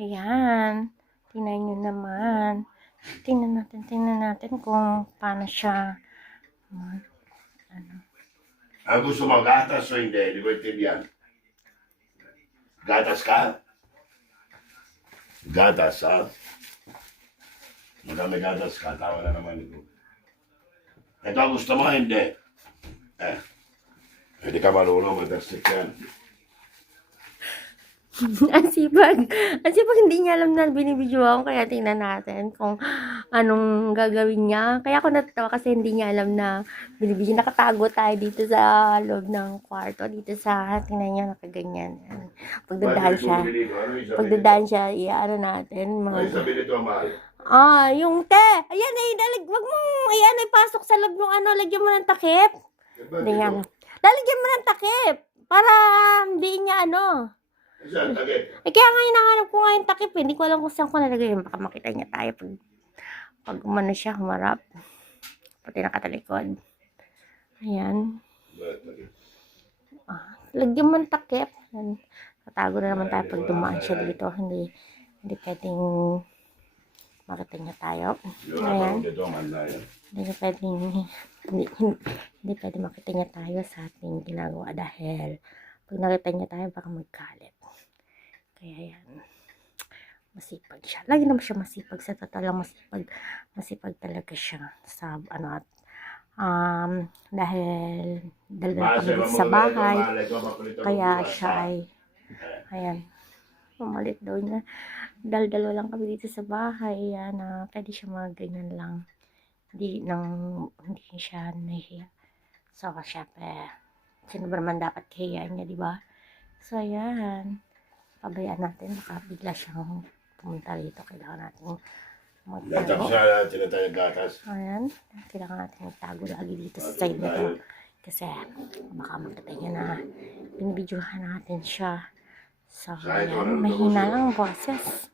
Ayan. Tingnan nyo naman. Tingnan natin kung paano siya Ang gusto mo, gatas o hindi? Hindi ko intindihan. Gatas ka? Gatas, ha? Maganda gatas ka, tawa na naman ito. Ito gusto mo, hindi? Hindi ka marunong mag-tastik yan. Ang sipag. Ang sipag, hindi niya alam na binibidyoan ko. Kaya tingnan natin kung anong gagawin niya. Kaya ako natatawa kasi hindi niya alam na binibidyo. Nakatago tayo dito sa loob ng kwarto. Dito sa, tingnan niya, nakaganyan. Pagdadaan siya, ano natin. Ay, sabi nito, mahal. Yung te. Ayan wag mong, pasok sa loob yung lagyan mo ng takip. Hindi nga. Lalagyan mo ng takip. Para hindi niya Saan, takip? kaya nga hinahanap ko nga yung takip. Hindi ko alam kung saan ko nalagay. Baka makita niya tayo pag umano siya, humarap. Pati nakatalikod. Ayan. Lagyan mo ng takip. Tatago na naman tayo pag dumaan siya dito. Hindi pwedeng makita niya tayo. Ayan. Hindi pwedeng makita niya tayo sa ating ginagawa dahil pag nakita niya tayo baka magkalit. Kaya yan. Masipag siya. Lagi naman siya masipag. Sa totoo lang masipag talaga siya sa dahil dalawa kami sa bahay. Kaya siya ay ayan. Mamalit daw niya. Dalawa lang kami dito sa bahay. Ayan, pwede siya mga ganyan lang. Hindi siya nahihiya. So, syempre, sino ba naman dapat kahiyain niya, di ba? So, ayan. Pabayaan natin. Baka bigla siyang pumunta rito. Kailangan natin magtago. Ayan. Kailangan natin magtago lagi dito sa side na to. Kasi, baka makita niya na binibidyohan natin siya. So, ayan. Mahina lang ang boses.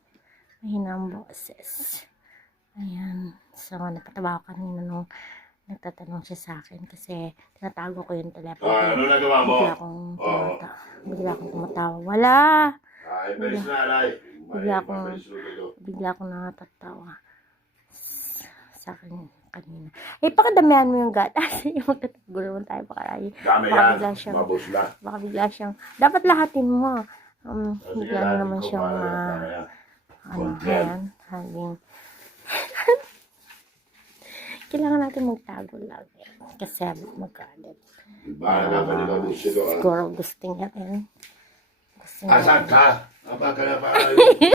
Ayan. So, napatawa ko kanina nung nagtatanong siya sa akin kasi tinatago ko yung telepono. Ano nagawa mo? Bigla akong tumatawa. Wala! Bigla akong natatawa sa akin kanina. Pakadamihan mo yung gatas. Yung magtatago naman tayo baka bigla siyang dapat lahatin mo. Bigla na naman siyang ayan, kailangan natin magtago lagi kasi magkalit. Siguro gusto niya rin. Asan ka?